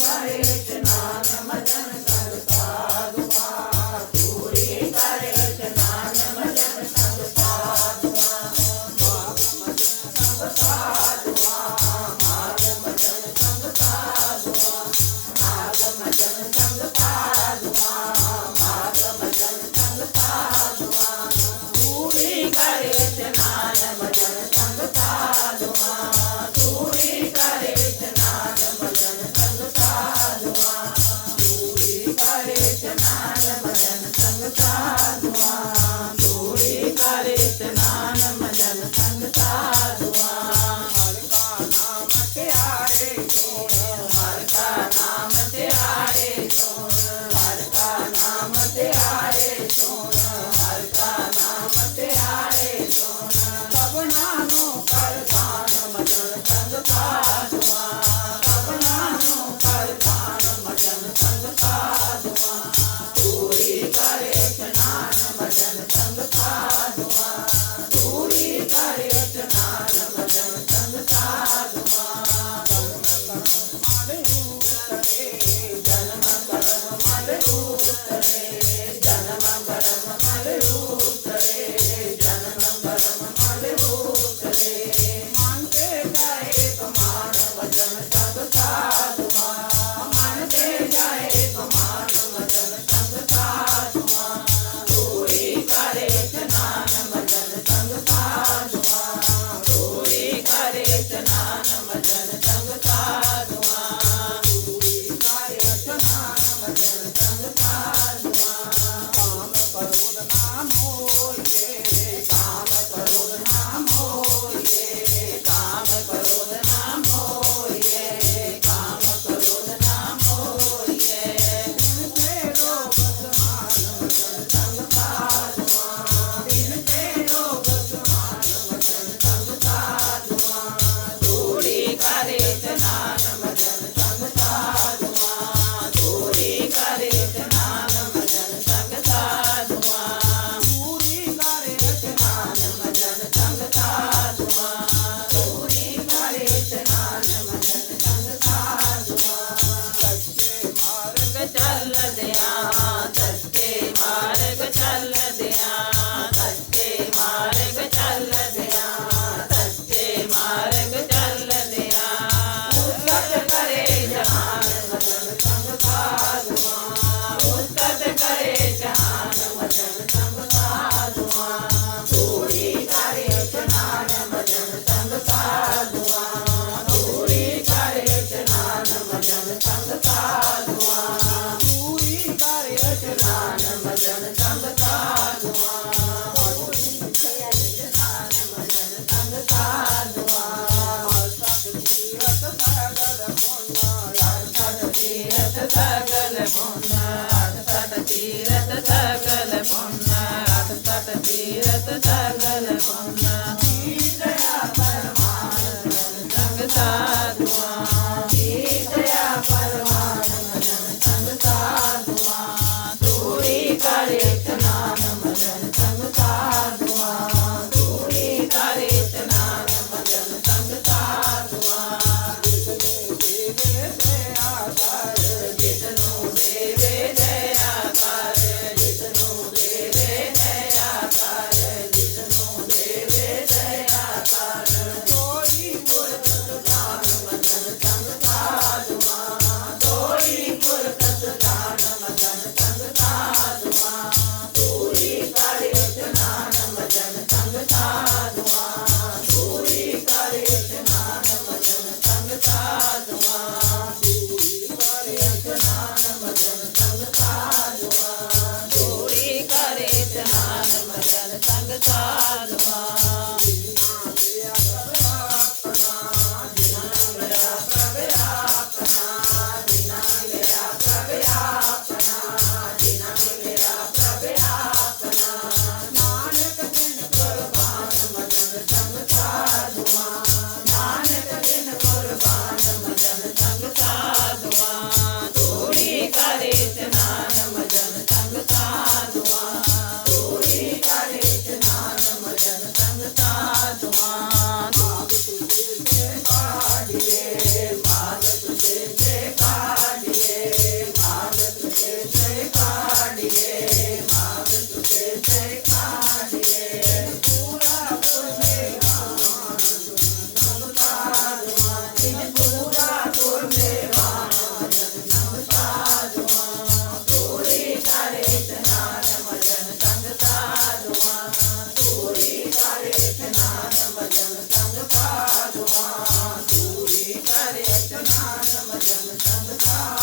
Hare